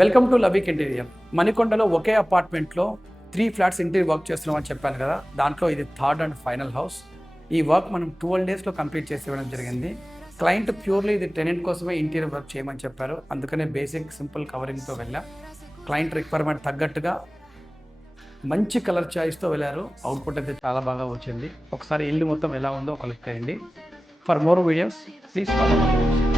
Welcome to లవిక్ interior. మణికొండలో ఒకే అపార్ట్మెంట్లో 3 flats interior work చేస్తున్నామని చెప్పాను కదా, దాంట్లో ఇది థర్డ్ అండ్ ఫైనల్ హౌస్. ఈ వర్క్ మనం 12 డేస్లో కంప్లీట్ చేసి ఇవ్వడం జరిగింది. క్లయింట్ ప్యూర్లీ ఇది టెనెంట్ కోసమే ఇంటీరియర్ వర్క్ చేయమని చెప్పారు, అందుకనే బేసిక్ సింపుల్ కవరింగ్తో వెళ్ళాం. క్లయింట్ రిక్వైర్మెంట్ తగ్గట్టుగా మంచి కలర్ చాయిస్తో వెళ్ళారు. అవుట్పుట్ అయితే చాలా బాగా వచ్చింది. ఒకసారి ఇల్లు మొత్తం ఎలా ఉందో ఒక లుక్ చేయండి. For more videos please follow.